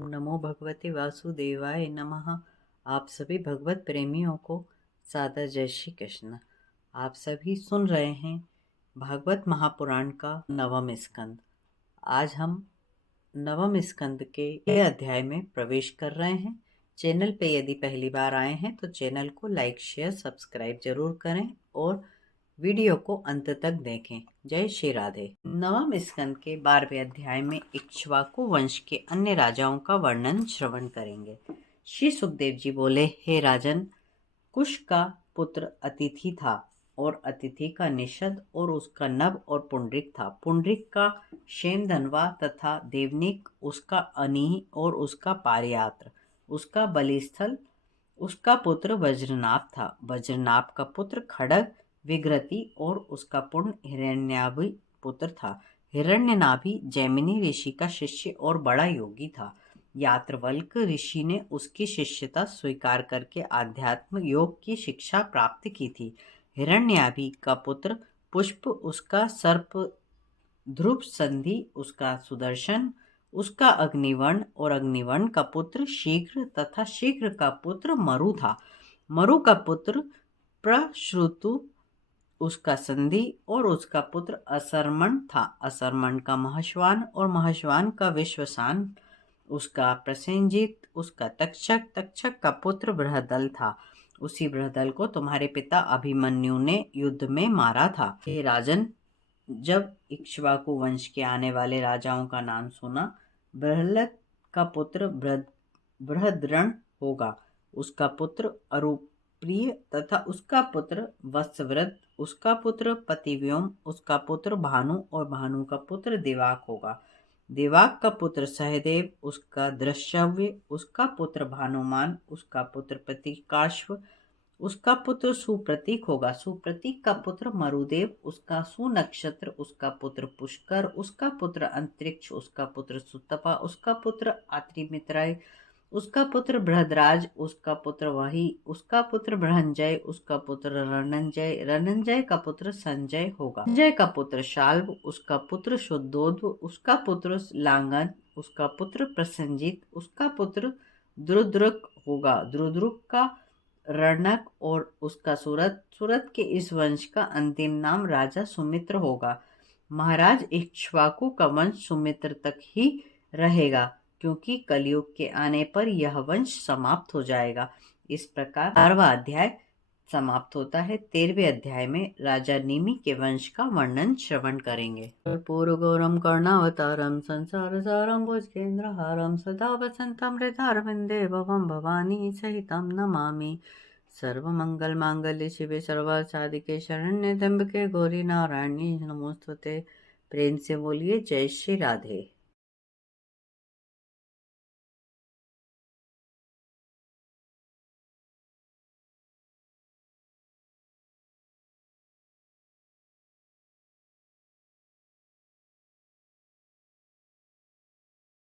नमो भगवते वासुदेवाय नमः। आप सभी भगवत प्रेमियों को सादर जय श्री कृष्ण। आप सभी सुन रहे हैं भागवत महापुराण का नवम स्कंद। आज हम नवम स्कंद के अध्याय में प्रवेश कर रहे हैं। चैनल पे यदि पहली बार आए हैं तो चैनल को लाइक शेयर सब्सक्राइब जरूर करें और वीडियो को अंत तक देखें। जय श्री राधे। नवम स्कंद के 12वें अध्याय में इक्ष्वाकु वंश के अन्य राजाओं का वर्णन श्रवण करेंगे। श्री सुखदेव जी बोले, हे राजन, कुश का पुत्र अतिथि था और अतिथि का निषद और उसका नभ और पुंडरिक था। पुंडरिक का शेमधनवा तथा देवनिक उसका अनीह और उसका पारियात्र, उसका बलिस्थल, उसका पुत्र वज्रनाभ था। वज्रनाभ का पुत्र खड़ग विग्रति और उसका पुण्य हिरण्याभि पुत्र था। हिरण्यनाभि जैमिनी ऋषि का शिष्य और बड़ा योगी था। यात्रवल्क ऋषि ने उसकी शिष्यता स्वीकार करके आध्यात्म योग की शिक्षा प्राप्त की थी। हिरण्याभि का पुत्र पुष्प, उसका सर्प ध्रुव संधि, उसका सुदर्शन, उसका अग्निवर्ण और अग्निवर्ण का पुत्र शीघ्र तथा शीघ्र का पुत्र मरु था। मरु का पुत्र प्रश्रुतु, उसका संधि और उसका पुत्र असरमण था। असरमण का महश्वान और महश्वान का विश्वसान, उसका प्रसेनजित, उसका तक्षक, तक्षक का पुत्र बृहदल था। उसी बृहदल को तुम्हारे पिता अभिमन्यु ने युद्ध में मारा था। हे राजन, जब इक्ष्वाकु वंश के आने वाले राजाओं का नाम सुना, बृहलत का पुत्र बृहद्रण होगा, उसका पुत्र अरुप्रिय तथा उसका पुत्र वत्सव्रत, उसका पुत्र पतिव्योम, उसका पुत्र भानु और भानु का पुत्र दिवाक होगा। दिवाक का पुत्र सहदेव, उसका दृश्यव्य, उसका पुत्र भानुमान, उसका पुत्र प्रतीकाश्व, उसका पुत्र सुप्रतीक होगा। सुप्रतीक का पुत्र मरुदेव, उसका सुनक्षत्र, उसका पुत्र पुष्कर, उसका पुत्र अंतरिक्ष, उसका पुत्र सुतपा, उसका पुत्र आत्रिमित्राय, उसका पुत्र बृहदराज, उसका पुत्र वही, उसका पुत्र बृहंजय, उसका पुत्र रणंजय, रणंजय का पुत्र संजय होगा। संजय का पुत्र शाल्व, उसका पुत्र शुद्धोध्व, उसका पुत्र लांगन, उसका पुत्र प्रसंजित, उसका पुत्र द्रुद्रुक होगा। द्रुद्रुक का रणक और उसका सूरत, सूरत के इस वंश का अंतिम नाम राजा सुमित्र होगा। महाराज इक्ष्वाकु का वंश सुमित्र तक ही रहेगा, क्योंकि कलयुग के आने पर यह वंश समाप्त हो जाएगा। इस प्रकार 12वां अध्याय समाप्त होता है। 13वें अध्याय में राजा निमि के वंश का वर्णन श्रवण करेंगे। पूर्व गौरम कर्णावतारम संसार सारम भुजगेंद्रहारम सदा वसंतम हृदयारविंदे भवम भवानी सहितम नमामि। सर्वमंगल मांगल्ये शिवे सर्वासाधिके शरण्ये त्र्यंबके गौरी नारायणी नमोस्तुते। प्रेम से बोलिए जय श्री राधे।